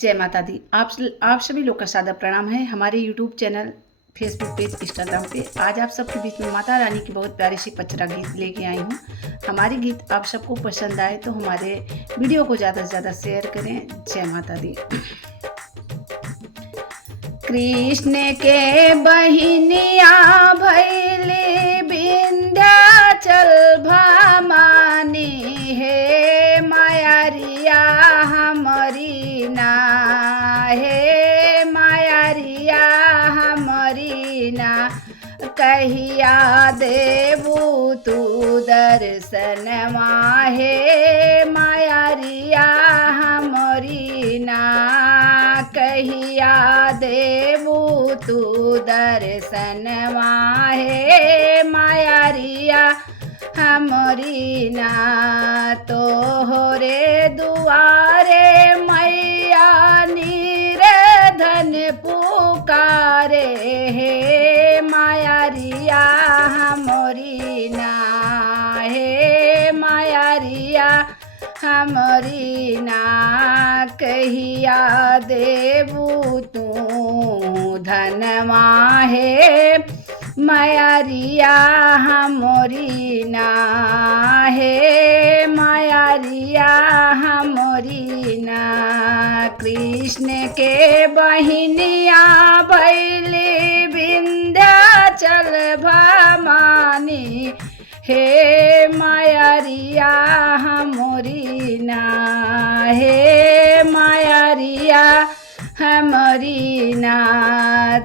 जय माता दी। आप सभी लोग का सादर प्रणाम है। हमारे YouTube channel, Facebook page, Instagram पे आज आप सबके बीच में माता रानी की बहुत प्यारी सी पचरा गीत लेके आई हूँ। हमारे गीत आप सबको पसंद आए तो हमारे वीडियो को ज़्यादा से ज़्यादा शेयर करें। जय माता दी। कृष्ण के बहिनिया भैली विंध्याचल भवानी, हे मायारिया हमारी ना, हे मायारिया हमारी ना। कहिया देवू तू दर्शनवा, हे मायारिया हमारी ना। कहिया देवू तू दर्शनवा, हे मायारिया हमारी ना। तोहरे दुआरे मैया निर्धन पुकारे, हे मायारिया हमारी ना, हे मायारिया हमारी ना। कहिया देवू तू धनवा, हे मायारिया हमारी ना, हे मायारिया हमारी ना। कृष्ण के बहिनिया भैली विंध्याचल भवानी, हे मायारिया हमारी ना, हे मायारिया हमारी ना।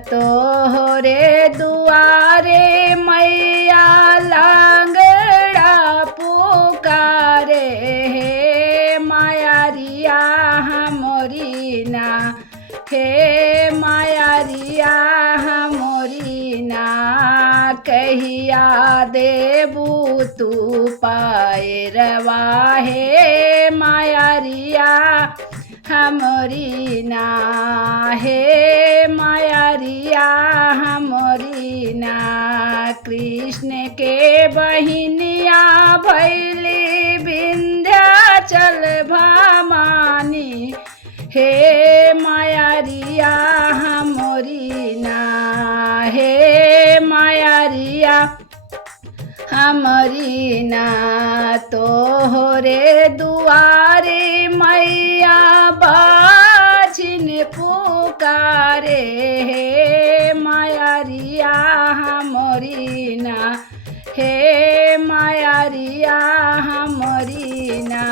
तोहरे दुआरे मैया लांगड़ा पुकारे, हे मायारिया हमारी ना, हे मायारिया हमारी ना। कहिया देवू तू पायरवा, हे मायारिया हमारी ना, हे मायारिया हमारी ना। कृष्ण के बहिनिया भैली विंध्याचल भवानी, हे मायारिया हमारी ना, हे मायारिया हमारी ना। तोहरे दुआरे मैया बाझिन पुकारे, हे मायारिया हमारी ना, हे मायारिया हमारी ना।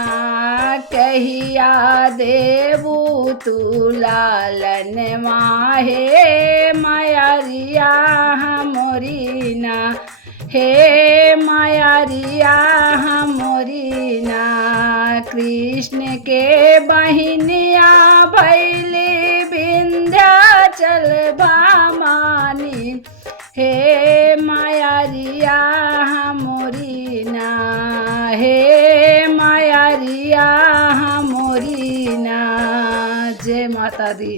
कहिया देवू तू लालनवा, हे मायारिया हमारी ना, हे मायारिया हमारी ना। कृष्ण के बहिनिया भैली विंध्याचल भवानी, हे मायारिया हमारी ना, हे मायारिया हमारी ना। जय माता दी।